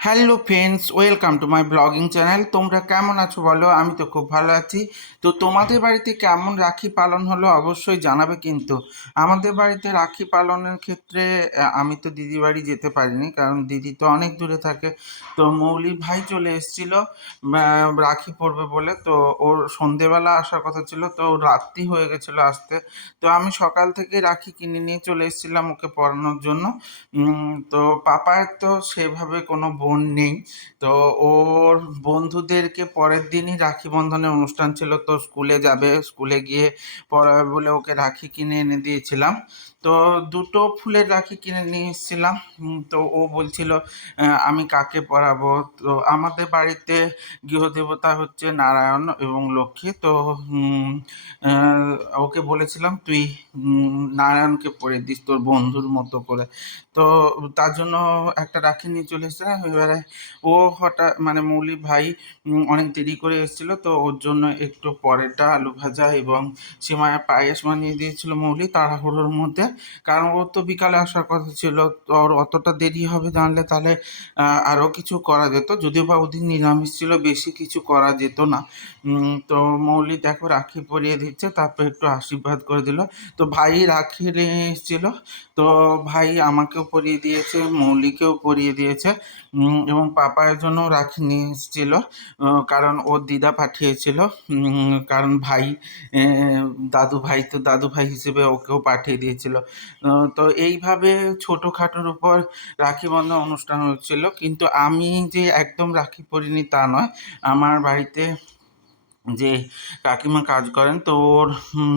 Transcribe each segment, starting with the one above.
Hello friends, welcome to my blogging channel. তোমরা কেমন আছো বলো? আমি তো খুব ভালো আছি। তো তোমাদের বাড়িতে কেমন রাখি পালন হলো অবশ্যই জানাবে। কিন্তু আমাদের বাড়িতে রাখি পালনের ক্ষেত্রে আমি তো দিদি বাড়ি যেতে পারিনি, কারণ দিদি তো অনেক দূরে থাকে। তো মৌলি ভাই চলে এসেছিল রাখি পরবে বলে। তো ওর সন্ধেবেলা আসার কথা ছিল, তো ওর রাত্রি হয়ে গেছিলো আসতে। তো আমি সকাল থেকে রাখি কিনে নিয়ে চলে এসেছিলাম ওকে পরানোর জন্য। তো পাপার তো সেভাবে কোনো বোন নেই। তো ওর বন্ধুদেরকে পরের দিনই রাখি বন্ধনের অনুষ্ঠান ছিল, তো স্কুলে যাবে, স্কুলে গিয়ে পড়াবে বলে ওকে রাখি কিনে এনে দিয়েছিলাম। তো দুটো ফুলের রাখি কিনে নিয়ে এসেছিলাম। তো ও বলছিল আমি কাকে পরাবো। তো আমাদের বাড়িতে গৃহদেবতা হচ্ছে নারায়ণ এবং লক্ষ্মী। তো উম, ওকে বলেছিলাম তুই নারায়ণকে পরিয়ে দিস তোর বন্ধুর মতো করে। তো তার জন্য একটা রাখি নিয়ে চলে এসেছিলাম। এবারে ও হঠাৎ মানে মৌলি ভাই অনেক দেরি করে এসেছিলো, তো ওর জন্য একটু পরেটা আলু ভাজা এবং সেমাইয়ের পায়েস বানিয়ে দিয়েছিল মৌলি তাড়াহুড়োর মধ্যে। কারণ ওর তো বিকালে আসার কথা ছিল, তো ওর অতটা দেরি হবে জানলে তাহলে আরও কিছু করা যেত, যদিও বা ওদিন নিরামিষ ছিল, বেশি কিছু করা যেত না। তো মৌলি দেখো রাখি পরিয়ে দিচ্ছে, তারপর একটু আশীর্বাদ করে দিল। তো ভাই রাখি নিয়ে এসেছিল, তো ভাই আমাকেও পরিয়ে দিয়েছে, মৌলিকেও পরিয়ে দিয়েছে। এবং পাপার জন্য রাখি নিয়ে এসেছিল, কারণ ওর দিদা পাঠিয়েছিল। কারণ ভাই দাদু ভাই তো দাদু ভাই হিসেবে ওকেও পাঠিয়ে দিয়েছিল। তো এইভাবে ছোটোখাটোর উপর রাখি বন্ধন অনুষ্ঠান হচ্ছিল। কিন্তু আমি যে একদম রাখি পরিনি তা নয়। আমার বাড়িতে যে কাকিমা কাজ করেন, তো ওর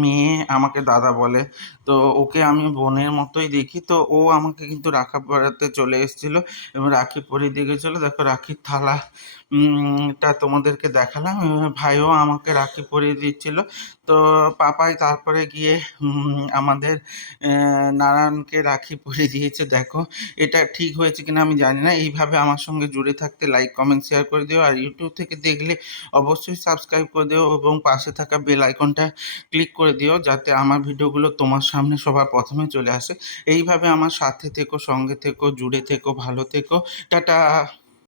মেয়ে আমাকে দাদা বলে। তো ওকে আমি বোনের মতোই দেখি। তো ও আমাকে কিন্তু রাখা পরাতে চলে এসেছিলো এবং রাখি পরিয়ে দিয়ে গেছিলো। দেখো রাখির থালা টা তোমাদেরকে দেখালাম। ভাইও আমাকে রাখি পরিয়ে দিচ্ছিল। তো পাপাই তারপরে গিয়ে আমাদের নারায়ণকে রাখি পরিয়ে দিয়েছে। দেখো এটা ঠিক হয়েছে কিনা আমি জানি না। এইভাবে আমার সঙ্গে জুড়ে থাকতে লাইক কমেন্ট শেয়ার করে দিও, আর ইউটিউব থেকে দেখলে অবশ্যই সাবস্ক্রাইব করে দিও এবং পাশে থাকা বেল আইকনটা ক্লিক করে দিও, যাতে আমার ভিডিওগুলো তোমার সামনে সবার প্রথমে চলে আসে। এইভাবে আমার সাথে থেকো, সঙ্গে থেকো, জুড়ে থেকো, ভালো থেকো। টাটা।